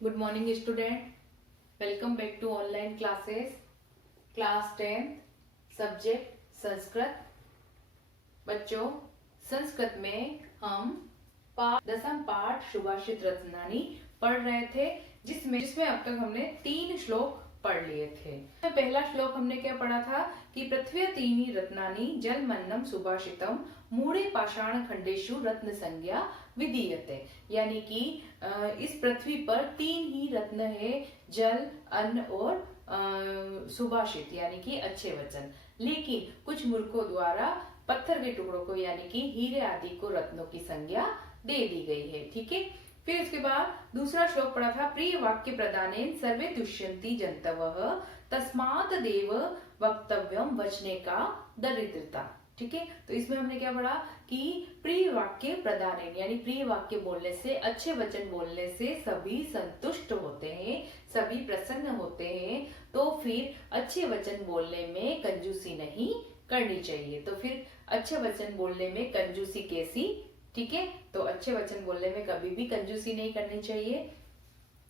Good morning student, welcome back to online classes. Class 10 subject Sanskrit. बच्चों, संस्कृत में हम दसम पाठ सुभाषित रत्नानी पढ़ रहे थे, जिसमें अब तक हमने 3 श्लोक पढ़ लिए थे। पहला श्लोक हमने क्या पढ़ा था कि पृथ्वी तीनि रत्नानि जलमन्नम सुभाषितम मूढ़े पाषाण खंडेशु रत्न संज्ञा विधीयते, यानी कि इस पृथ्वी पर 3 ही रत्न है, जल, अन्न और सुभाषित यानी कि अच्छे वचन। लेकिन कुछ मूर्खों द्वारा पत्थर के टुकड़ों को यानी कि हीरे आदि को रत्नों की संज्ञा दे दी गई है। ठीक है। फिर उसके बाद दूसरा श्लोक पढ़ा था प्रिय वाक्य प्रदानेन सर्वे दुष्यंती जंतवः तस्मात् देव वक्तव्यम वचने का दरिद्रता। ठीक है। तो इसमें हमने क्या पढ़ा कि प्रिय वाक्य प्रदानेन यानी प्रिय वाक्य बोलने से, अच्छे वचन बोलने से सभी संतुष्ट होते हैं, सभी प्रसन्न होते हैं। तो फिर अच्छे वचन बोलने में कंजूसी नहीं करनी चाहिए। तो फिर अच्छे वचन बोलने में कंजूसी कैसी? ठीक है। तो अच्छे वचन बोलने में कभी भी कंजूसी नहीं करनी चाहिए।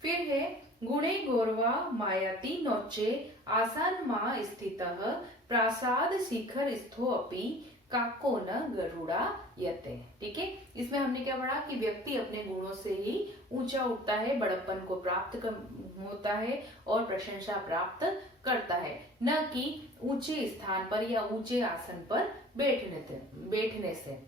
फिर है गुणे गौरवा मायाति नोचे आसन मा स्थितः प्रासाद शिखर स्थो अपि काको न गरुड़ा यते। ठीक है। इसमें हमने क्या पढ़ा कि व्यक्ति अपने गुणों से ही ऊंचा उठता है, बड़प्पन को प्राप्त होता है और प्रशंसा प्राप्त करता है, न कि ऊंचे स्थान पर या ऊंचे आसन पर बैठने से।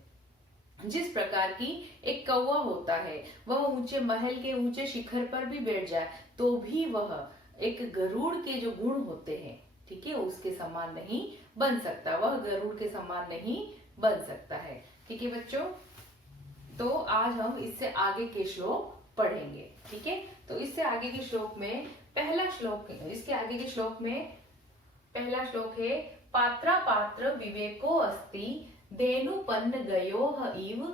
जिस प्रकार की एक कौवा होता है, वह ऊंचे महल के ऊंचे शिखर पर भी बैठ जाए तो भी वह एक गरुड़ के जो गुण होते हैं, ठीक है, उसके समान नहीं बन सकता, वह गरुड़ के समान नहीं बन सकता है। ठीक है बच्चों, तो आज हम इससे आगे के श्लोक पढ़ेंगे। ठीक है। तो इससे आगे के श्लोक में इसके आगे के श्लोक में पहला श्लोक है पात्रा पात्र विवेको अस्ति धेनुपन्न गयोः इव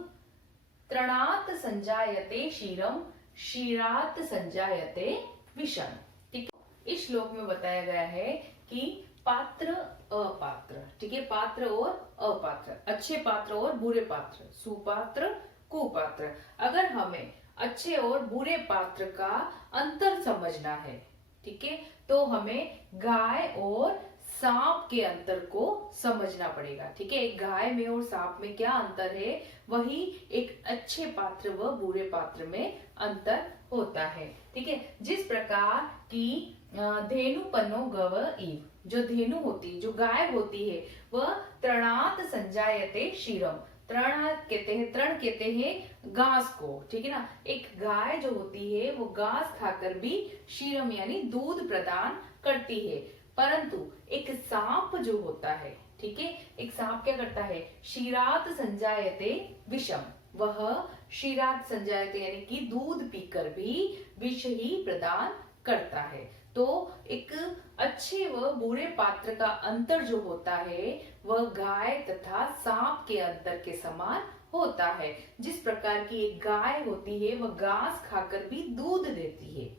तृणात् संजायते क्षीरम क्षीरात् संजायते विषम। ठीक है। इस श्लोक में बताया गया है कि पात्र अपात्र, ठीक है, पात्र और अपात्र, अच्छे पात्र और बुरे पात्र, सुपात्र कुपात्र। अगर हमें अच्छे और बुरे पात्र का अंतर समझना है, ठीक है, तो हमें गाय और सांप के अंतर को समझना पड़ेगा। ठीक है। एक गाय में और सांप में क्या अंतर है, वही एक अच्छे पात्र व बुरे पात्र में अंतर होता है। ठीक है। जिस प्रकार की धेनुपन्नो गव इव, जो धेनु होती है, जो गाय होती है, वह तृणात् संजायते क्षीरम, तृण कहते हैं घास को। ठीक है ना। एक गाय जो होती है वो घास खाकर भी क्षीरम यानी दूध प्रदान करती है, परंतु एक सांप जो होता है, ठीक है, एक सांप क्या करता है, क्षीरात् संजायते विषम, वह क्षीरात् संजायते यानी कि दूध पीकर भी विष ही प्रदान करता है। तो एक अच्छे व बुरे पात्र का अंतर जो होता है वह गाय तथा सांप के अंतर के समान होता है। जिस प्रकार की एक गाय होती है वह घास खाकर भी दूध देती है,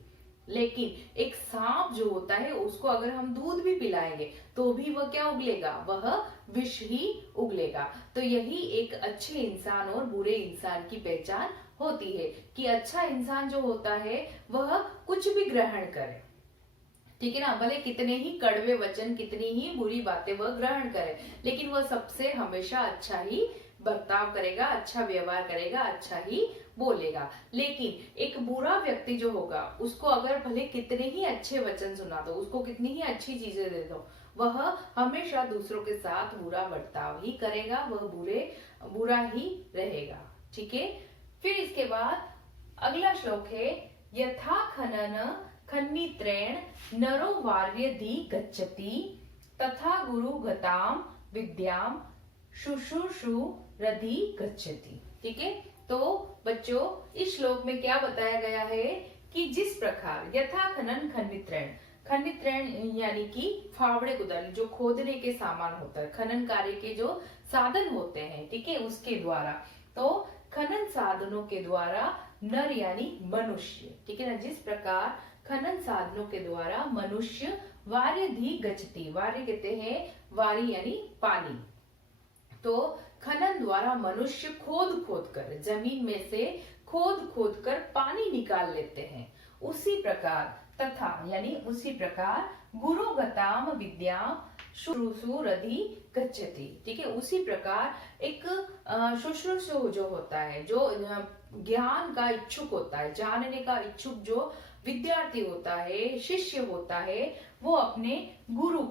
लेकिन एक सांप जो होता है उसको अगर हम दूध भी पिलाएंगे तो भी वह क्या उगलेगा, वह विष ही उगलेगा। तो यही एक अच्छे इंसान और बुरे इंसान की पहचान होती है कि अच्छा इंसान जो होता है वह कुछ भी ग्रहण करे, ठीक है ना, भले कितने ही कड़वे वचन, कितनी ही बुरी बातें वह ग्रहण करे, लेकिन वह सबसे हमेशा अच्छा ही बर्ताव करेगा, अच्छा व्यवहार करेगा, अच्छा ही बोलेगा। लेकिन एक बुरा व्यक्ति जो होगा उसको अगर भले कितने ही अच्छे वचन सुना दो, उसको कितनी ही अच्छी चीजें दे दो, वह हमेशा दूसरों के साथ बुरा बर्ताव ही करेगा, वह बुरा ही रहेगा। ठीक है। फिर इसके बाद अगला श्लोक है यथा खनन खन्नित्रेण नरो वार्यधि गच्छति तथा गुरु गताम विद्याम शुश्रूषु रधि गच्छति। ठीक है। तो बच्चों, इस श्लोक में क्या बताया गया है कि जिस प्रकार यथा खनन खन्नित्रेण यानी कि फावड़े कुदाली, जो खोदने के सामान होता है, खनन कार्य के जो साधन होते हैं, ठीक है, उसके द्वारा, तो खनन साधनों के द्वारा नर यानी मनुष्य, ठीक है ना, जिस प्रकार खनन साधनों के द्वारा मनुष्य वार्यधि गच्छति, वार्य कहते हैं वारी यानी पानी, तो खनन द्वारा मनुष्य खोद खोद कर, जमीन में से खोद खोद कर पानी निकाल लेते हैं उसी प्रकार तथा यानी उसी प्रकार गुरुगताम विद्या शुश्रूषुरधि गच्छति। ठीक है, उसी प्रकार एक शुश्रूषु जो होता है, जो ज्ञान का इच्छुक होता है, जानने का इच्छुक जो विद्यार्थी होता है, शिष्य होता है, वो अपने गुरु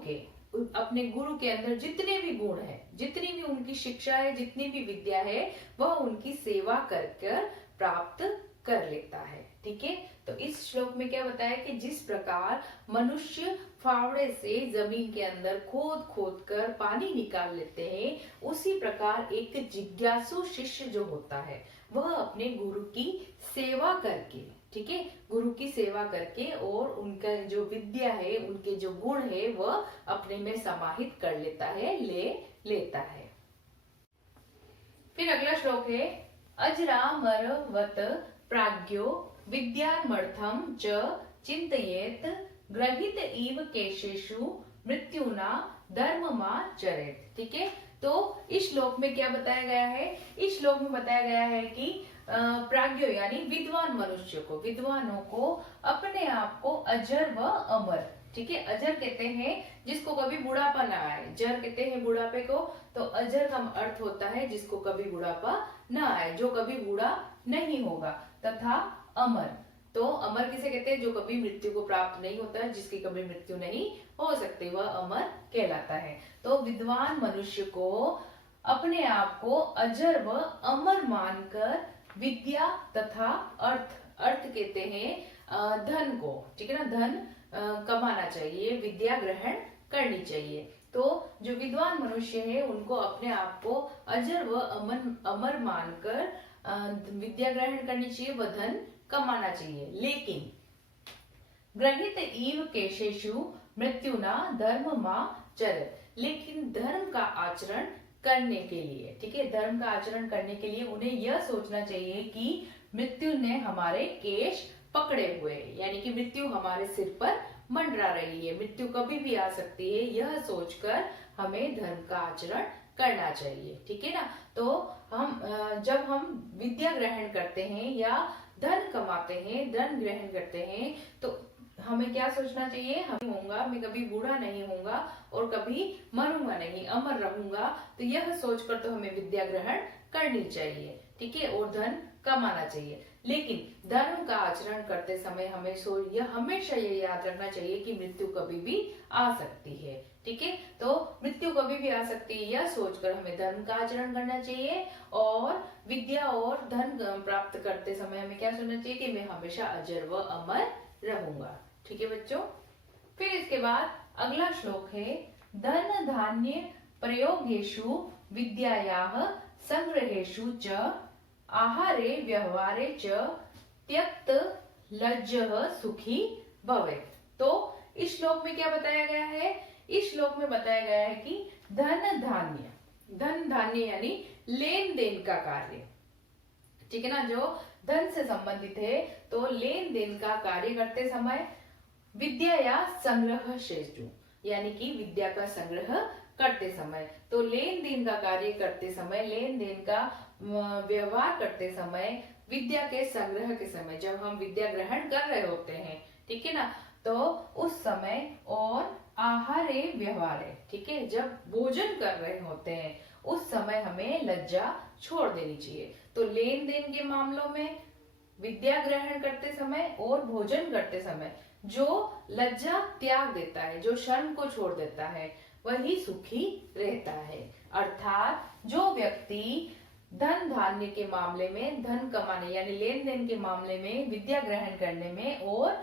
के अंदर जितने भी गुण है, जितनी भी उनकी शिक्षा है, जितनी भी विद्या है, वह उनकी सेवा कर कर प्राप्त कर लेता है। ठीक है, तो इस श्लोक में क्या बताया कि जिस प्रकार मनुष्य फावड़े से जमीन के अंदर खोद खोद कर पानी निकाल लेते हैं, उसी प्रकार एक जिज्ञासु शिष्य जो होता है वह अपने गुरु की सेवा करके, ठीक है, गुरु की सेवा करके और उनका जो विद्या है, उनके जो गुण है, वह अपने में समाहित कर लेता है, लेता है। फिर अगला श्लोक है अजरामरवत प्राज्ञो विद्यामर्थम च चिंतयेत ग्रहित इव केशेषु मृत्युना धर्ममाचरेत्। ठीक है, तो इस श्लोक में क्या बताया गया है? इस श्लोक में बताया गया है कि प्राज्ञो यानी विद्वान मनुष्य को, विद्वानों को अपने आप को अजर व अमर, ठीक है, अजर कहते हैं जिसको कभी बुढ़ापा ना आए, जर कहते हैं बुढ़ापे को, तो अजर का अर्थ होता है जिसको कभी बुढ़ापा ना आए, जो कभी बूढ़ा नहीं होगा, तथा अमर, तो अमर किसे कहते हैं? जो कभी मृत्यु को प्राप्त नहीं होता है, जिसकी कभी मृत्यु नहीं हो सकती, वह अमर कहलाता है। तो विद्वान मनुष्य को अपने आप को अजर व अमर मानकर विद्या तथा अर्थ कहते हैं धन को, ठीक है ना, धन कमाना चाहिए, विद्या ग्रहण करनी चाहिए। तो जो विद्वान मनुष्य है उनको अपने आप को अजर व अमर मानकर विद्या ग्रहण करनी चाहिए, वह धन कमाना चाहिए। लेकिन ग्रहित इव केशेषु मृत्युना धर्ममाचरेत्, लेकिन धर्म का आचरण करने के लिए, ठीक है, धर्म का आचरण करने के लिए उन्हें यह सोचना चाहिए कि मृत्यु ने हमारे केश पकड़े हुए, यानी कि मृत्यु हमारे सिर पर मंडरा रही है, मृत्यु कभी भी आ सकती है, यह सोचकर हमें धर्म का आचरण करना चाहिए। ठीक है ना, तो हम जब हम विद्या ग्रहण करते हैं या धन कमाते हैं, धन ग्रहण करते हैं, तो हमें क्या सोचना चाहिए? मैं कभी बूढ़ा नहीं होऊंगा और कभी मरूंगा नहीं, अमर रहूंगा, तो यह सोचकर तो हमें विद्या ग्रहण करनी चाहिए, ठीक है, और धन कमाना चाहिए। लेकिन धर्म का आचरण करते समय हमें हमेशा ये याद रखना चाहिए कि मृत्यु कभी भी आ सकती है, ठीक है, तो मृत्यु कभी भी आ सकती है, यह सोचकर हमें धर्म का आचरण करना चाहिए। और विद्या और धन प्राप्त करते समय हमें क्या सोचना चाहिए कि मैं हमेशा अजर व अमर रहूंगा। ठीक है बच्चों, फिर इसके बाद अगला श्लोक है धन धान्य प्रयोगेषु विद्यायाः संग्रहेषु च आहारे व्यवहारे च त्यक्त लज्जः सुखी भवेत्। तो इस श्लोक में क्या बताया गया है? इस श्लोक में बताया गया है कि धन धान्य यानी लेन देन का कार्य, ठीक है ना, जो धन से संबंधित है, तो लेन देन का कार्य करते समय विद्या या संग्रह शेषु, यानी कि विद्या का संग्रह करते समय, तो लेन देन का कार्य करते समय, लेन देन का व्यवहार करते समय, विद्या के संग्रह के समय, जब हम विद्या ग्रहण कर रहे होते हैं, ठीक है ना, तो उस समय, और आहारे व्यवहारे, ठीक है, जब भोजन कर रहे होते हैं उस समय हमें लज्जा छोड़ देनी चाहिए। तो लेन देन के मामलों में, विद्या ग्रहण करते समय और भोजन करते समय जो लज्जा त्याग देता है, जो शर्म को छोड़ देता है, वही सुखी रहता है। अर्थात जो व्यक्ति धन धान्य के मामले में, धन कमाने यानी लेन देन के मामले में, विद्या ग्रहण करने में और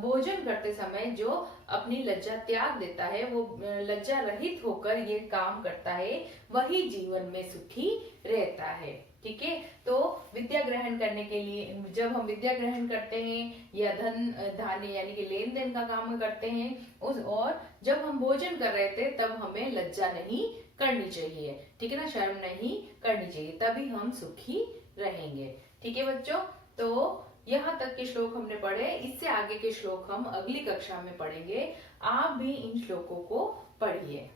भोजन करते समय जो अपनी लज्जा त्याग देता है, वो लज्जा रहित होकर ये काम करता है, वही जीवन में सुखी रहता है। ठीक है, तो विद्या ग्रहण करने के लिए, जब हम विद्या ग्रहण करते हैं या धन धान्य यानी कि लेन देन का काम करते हैं और जब हम भोजन कर रहे थे, तब हमें लज्जा नहीं करनी चाहिए, ठीक है ना, शर्म नहीं करनी चाहिए, तभी हम सुखी रहेंगे। ठीक है बच्चों, तो यहाँ तक के श्लोक हमने पढ़े, इससे आगे के श्लोक हम अगली कक्षा में पढ़ेंगे। आप भी इन श्लोकों को पढ़िए।